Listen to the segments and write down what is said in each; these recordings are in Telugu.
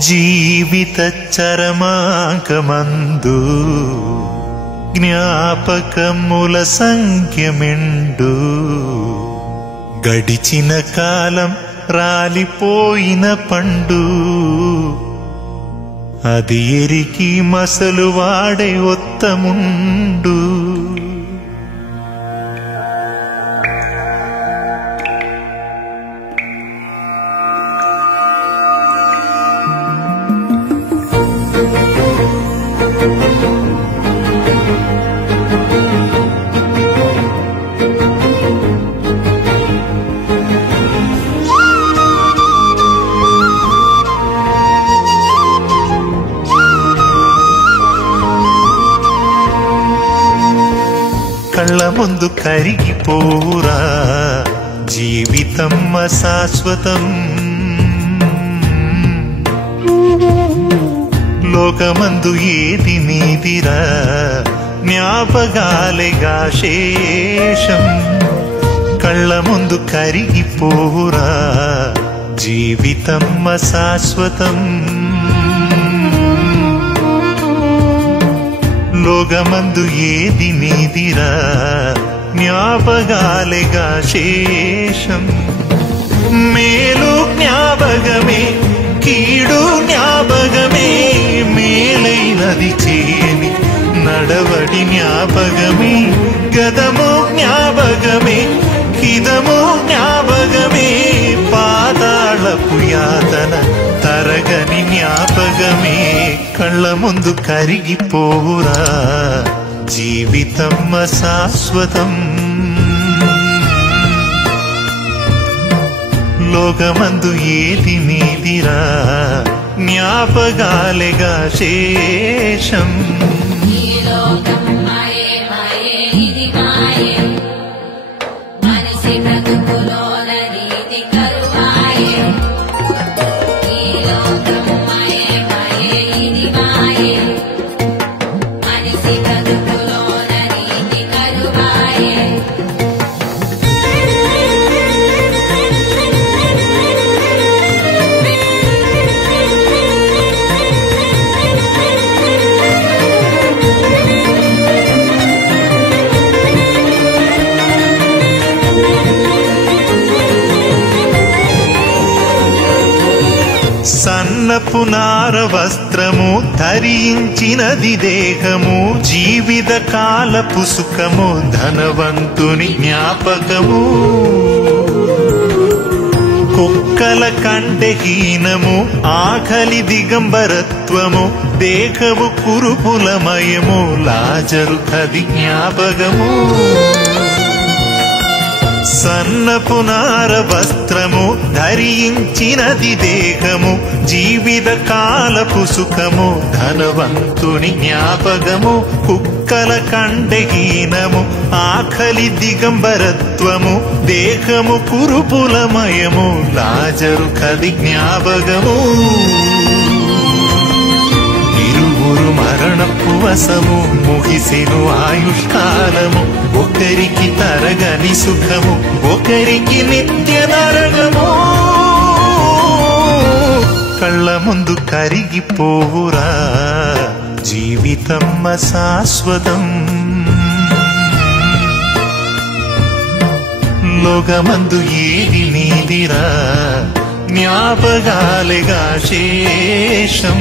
జీవిత చరమాంకమందు జ్ఞాపకముల సంఖ్యమెండు గడిచిన కాలం రాలిపోయిన పండు అది ఎరికి మసలు వాడే ఒత్తముండు కళ్ళ ముందు కరిగిపోరా జీవితం అశాశ్వతం లోకమందు ఏది నీదిరా జ్ఞాపకాలేగా శేషం కళ్ళ ముందు కరిగిపోరా జీవితం అశాశ్వతం లోకమందు ఏది నీదిరా జ్ఞాపకాలేగా శేషం మేలు జ్ఞాపకమే కీడు జ్ఞాపకమే మేలైనది చేయని నడవడి జ్ఞాపకమే గదము జ్ఞాపకమే కిదము జ్ఞాపకమే పాతాళపు యాతన తరగని జ్ఞాపకమే కళ్ళ ముందు కరిగిపోరా జీవితం అశాశ్వతం లోకమందు ఏది నీదిరా జ్ఞాపకాలేగా శేషం సన్నపు నార వస్త్రము ధరించినది దేహము జీవిత కాలపు సుఖము ధనవంతుని జ్ఞాపకము కుక్కల కంటే హీనము ఆకలి దిగంబరత్వము దేహము కురుపులమయము లాజరు కది జ్ఞాపకము సన్నపు నార వస్త్రము ధరించినది దేహము జీవిత కాలపు సుఖము ధనవంతుని జ్ఞాపకము కుక్కల కంటే హీనము ఆకలి దిగంబరత్వము దేహము కురుపులమయము లాజరు కది జ్ఞాపకము ఇరువురు మరణపు వశము ముగిసెను ఆయుష్కాలము ఒకరికి తరగని సుఖము ఒకరికి నిత్య నరకము కళ్ళ ముందు కరిగిపోవురా జీవితం అశాశ్వతం లోకమందు ఏది నీదిరా జ్ఞాపకాలేగా శేషం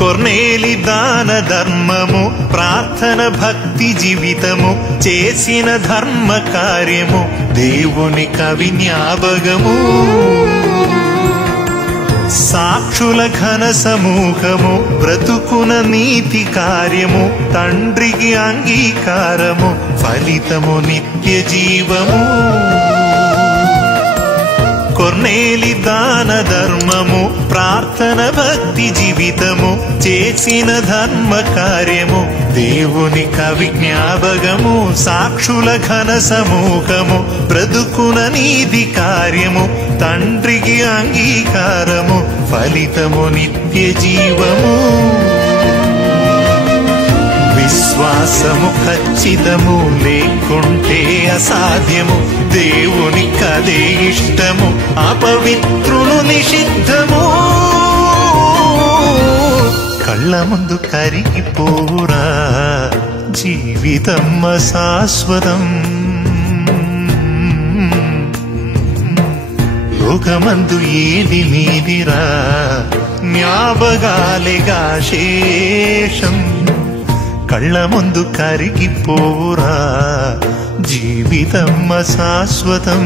కొర్నేలి దాన ధర్మము ప్రార్థన భక్తి జీవితము చేసిన ధర్మ కార్యము దేవుని కవి జ్ఞాపకము సాక్షుల ఘన సమూహము బ్రతుకున నీతి కార్యము తండ్రికి అంగీకారము ఫలితము నిత్య జీవము కొర్నేలి దాన ధర్మము ప్రార్థన భక్తి జీవితము చేసిన ధర్మ కార్యము దేవునికి విజ్ఞాపకము సాక్షుల ఘన సమూహము బ్రతుకున నీతి కార్యము తండ్రికి అంగీకారము ఫలితము నిత్య జీవము విశ్వాసము ఖచ్చితము లేకుంటే అసాధ్యము దేవునికి అదే ఇష్టము అపవిత్రులు నిషిద్ధము కళ్ళ ముందు కరిగిపోరా జీవితం శాశ్వతం లోకమందు ఏది నీదిరా జ్ఞాపకాలేగా శేషం కళ్ళ ముందు కరిగిపోరా జీవితం శాశ్వతం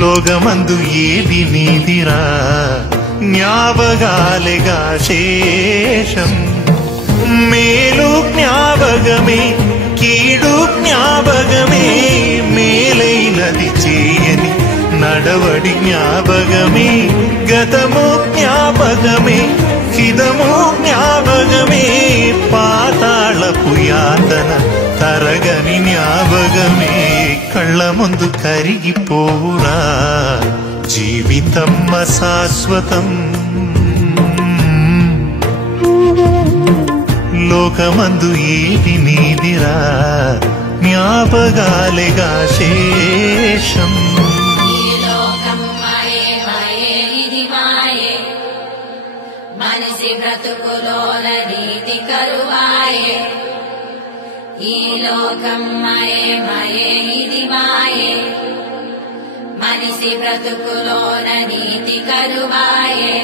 లోకమందు ఏది నీదిరా జ్ఞాపకాలేగా శేషం మేలు జ్ఞాపకమే కీడు జ్ఞాపకమే మేలైనది చేయని నడవడి జ్ఞాపకమే గతము జ్ఞాపకమే హితము జ్ఞాపకమే పాతాళపు యాతన తరగని జ్ఞాపకమే కళ్ళ ముందు కరిగిపోరా జీవితం శాశ్వతం లోకమందు ఏది నీదిరా జ్ఞాపకాలేగా శేషం మనిషి బ్రతుకులోన నీతి కరువాయే ఈ లోకం మయే మయే ఇది మాయే మనిషి బ్రతుకులోన నీతి కరువాయే